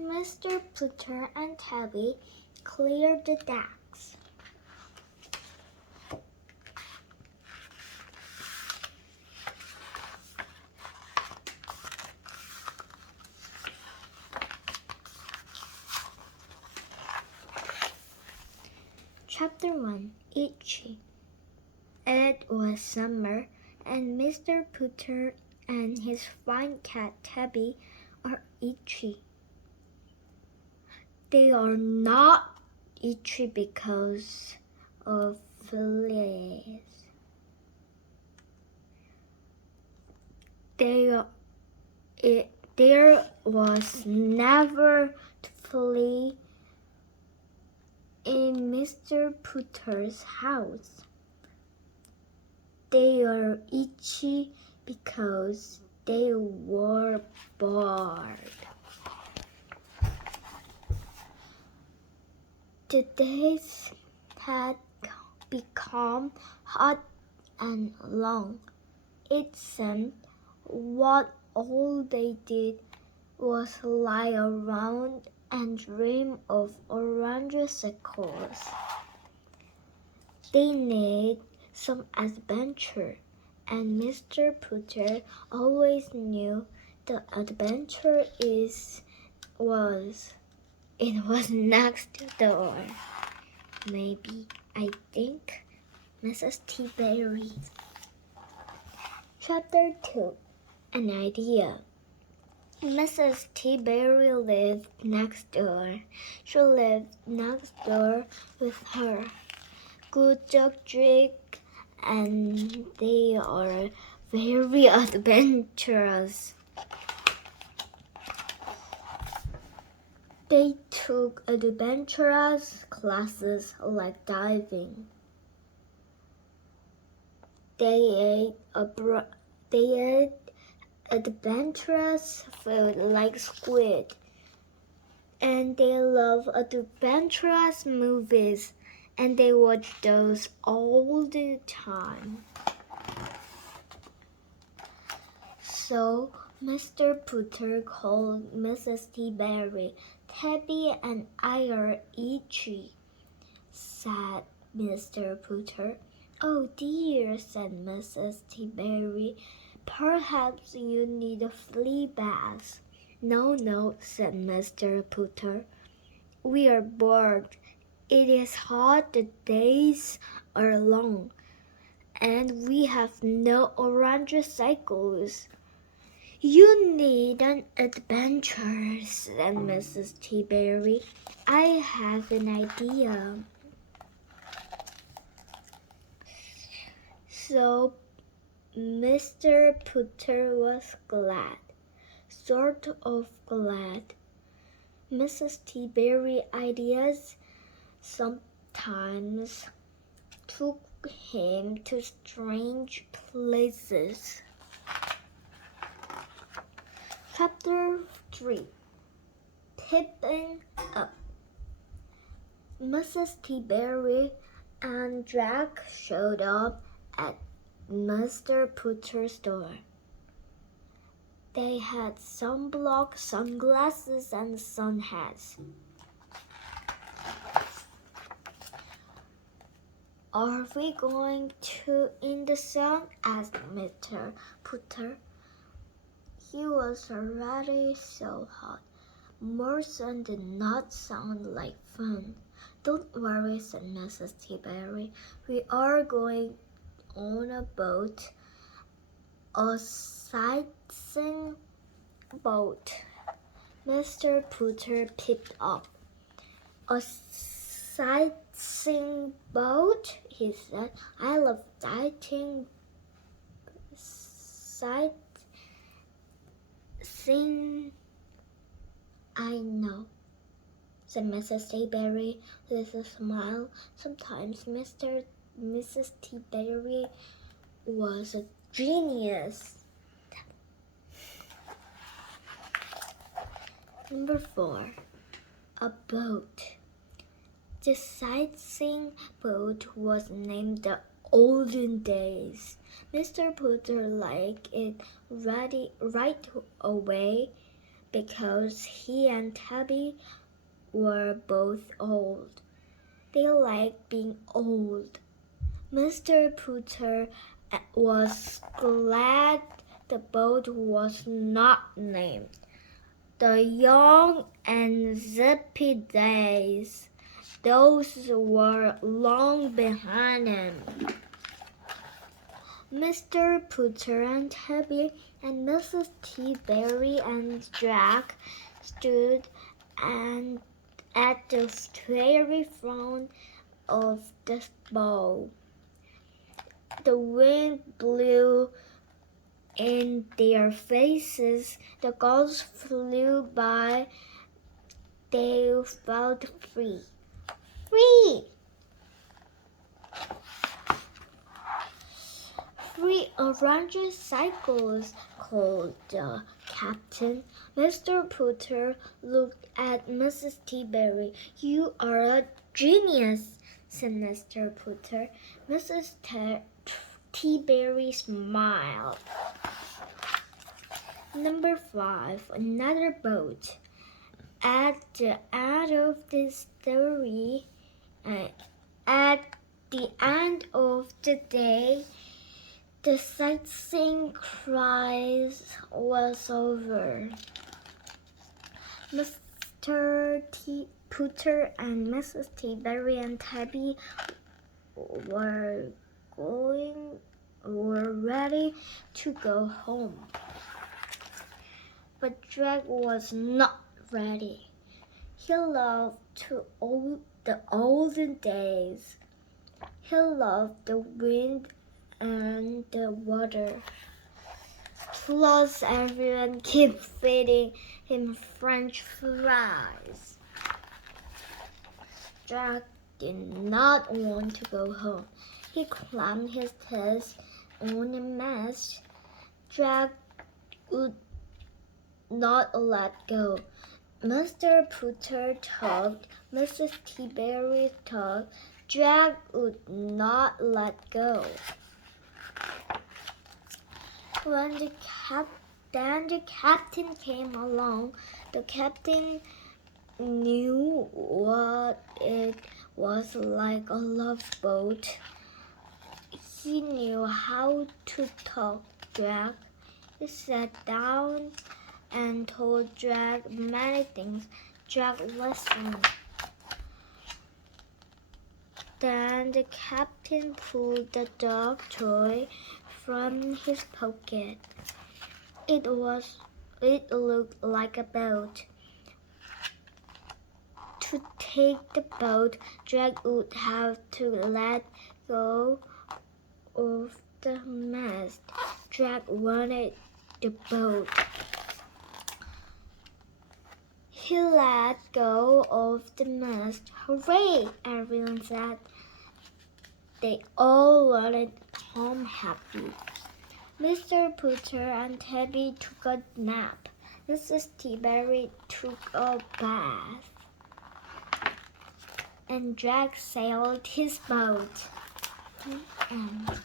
Mr. Putter and Tabby cleared the decks. Chapter 1, Itchy. It was summer, and Mr. Putter and his fine cat Tabby are itchy. They are not itchy because of fleas. There was never a flea in Mr. Putter's house. They are itchy because they were bored. The days had become hot and long. It seemed what all they did was lie around and dream of orange-sickles. They needed some adventure, and Mr. Putter always knew the adventure was next door. Maybe, I think, Mrs. T-Berry. Chapter 2, An Idea. Mrs. T-Berry lived next door. She lived next door with her good dog Drake, and they are very adventurous. They took adventurous classes like diving. They ate adventurous food like squid, and they love adventurous movies, and they watch those all the time. So Mr. Putter called Mrs. T-Berry. Tabby and I are itchy, said Mr. Putter. Oh dear, said Mrs. T-Berry. Perhaps you need a flea bath. No, said Mr. Putter. We are bored. It is hot, the days are long, and we have no orange cycles. You need an adventure, said Mrs. T-Berry. I have an idea. So Mr. Putter was glad, sort of glad. Mrs. T-Berry ideas sometimes took him to strange places. Chapter 3, Tipping Up. Mrs. T-Berry and Jack showed up at Mr. Putter's door. They had sunblock, sunglasses, and sun hats. Are we going to in the sun? Asked Mr. Putter. He was already so hot. More sun did not sound like fun. Don't worry, said Mrs. T-Berry. We are going on a boat, a sightseeing boat. Mr. Putter picked up. A sightseeing boat, he said. I love sightseeing. I know, said Mrs. T-Berry with a smile. Sometimes Mrs. T-Berry was a genius. Number 4, a boat. The sightseeing boat was named the Olden Days. Mr. Putter liked it right away, because he and Tabby were both old. They liked being old. Mr. Putter was glad the boat was not named. The young and zippy days, those were long behind him. Mr. Putter and Tabby and Mrs. T-Berry and Jack stood at the very front of the boat. The wind blew in their faces. The gulls flew by. They felt free. Free! 3 orange cycles, called the captain. Mr. Putter looked at Mrs. T-Berry. You are a genius, said Mr. Putter. Mrs. T-Berry smiled. Number 5, another boat. At the end of this story, at the end of the day, the sightseeing cruise was over. Mr. Putter and Mrs. T-Berry and Tabby were ready to go home. But Jack was not ready. He loved the olden days. He loved the wind and the water. Plus, everyone kept feeding him French fries. Jack did not want to go home. He clamped his teeth on the mast. Jack would not let go. Mr. Putter tugged. Mrs. T-Berry tugged. Jack would not let go. When the captain came along, the captain knew what it was like a love boat. He knew how to talk Jack. He sat down and told Jack many things. Jack listened. Then the captain pulled the dog toy from his pocket. It looked like a boat. To take the boat, Jack would have to let go of the mast. Jack wanted the boat. He let go of the mast. Hooray! Everyone said. They all wanted home happy. Mr. Putter and Tabby took a nap. Mrs. T-Berry took a bath. And Jack sailed his boat. The end.